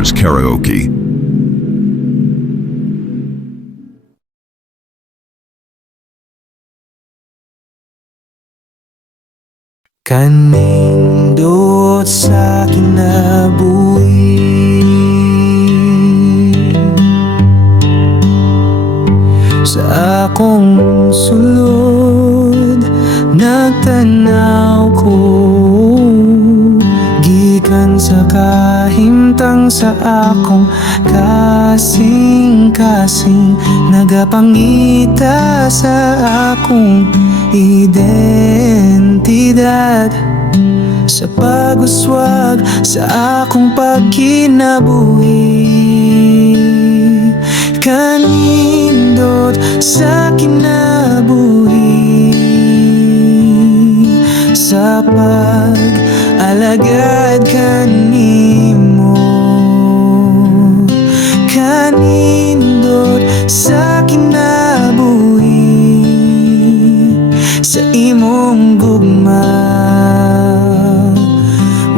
Brothers Karaoke. Kanindot sa kinabuhi, sa akong sulod nagtanaw ko, gikan sa kahimtang sa akong kasing-kasing, nagapangita sa akong identidad, sa pag-uswag sa akong pagkinabuhi. Kanindot sa kinabuhi, sa pag-alagad kanimo. Kanindot sa kinabuhi, sa imong gugma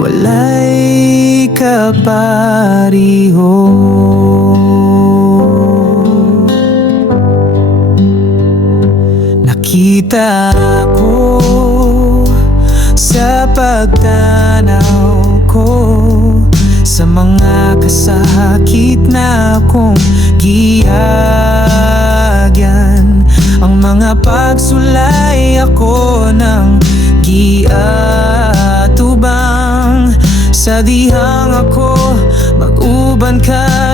walay kapariho. Nakita ko sa pagtanaw ko sa mga kasakit na akong gihagyan, ang mga pagsulay ako ng giatubang, sa dihang ako mag-uban ka